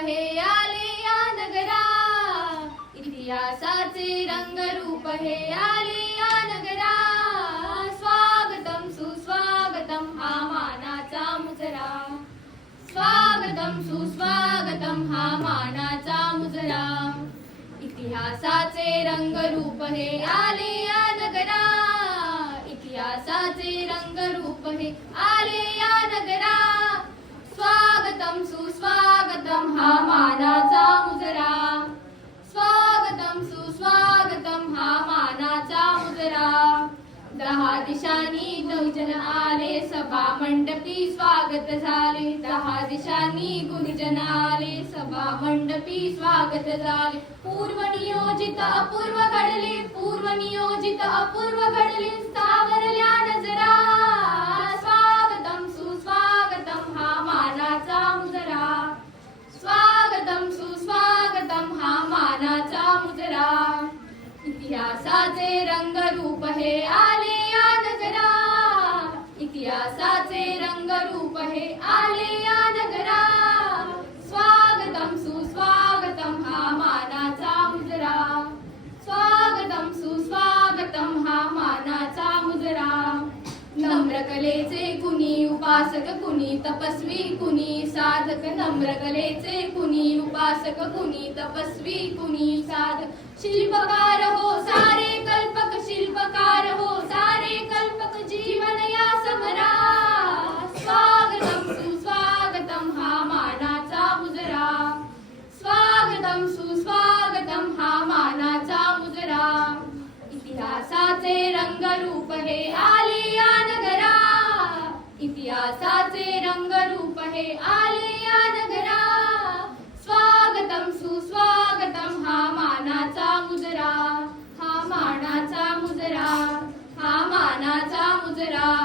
हे आले या नगरा. इतिहासाचे रंगरूप हे आले या नगरा. स्वागतम सुस्वागतम हा मानाचा मुजरा. स्वागतम सुस्वागतम हा मानाचा मुजरा. इतिहासाचे रंगरूप हे आले या नगरा. इतिहासाचे रंगरूप हे आले या नगरा. दहा दिशांनी बहुजन आले सभा मंडपी स्वागत झाले. दहा दिशांनी गुरुजन आले सभा मंडपी स्वागत झाले. पूर्व नियोजित अपूर्व घडले पूर्व नियोजित अपूर्व घडले. सावरल्या नजरा स्वागतम सुस्वागतम हा मानाचा मुजरा. स्वागतम सुस्वागतम हा मानाचा मुजरा. इतिहासाचे रंगरूप हे आले इतिहासाचे रंगरूप हे आले या नगरा. स्वागतम सुस्वागतम हा मानाचा मुजरा. स्वागतम सुस्वागतम हा मानाचा मुजरा. नम्र कलेचे कुणी उपासक कुणी तपस्वी कुणी साधक. नम्र कलेचे कुणी उपासक कुणी तपस्वी कुणी साधक. शिल्पकार रंग रूप हे आले या नगरा. इतिहासाचे रंग रूप हे आले या नगरा. स्वागतम सुस्वागतम हा मानाचा मुजरा. हा मानाचा मुजरा. हा मानाचा मुजरा.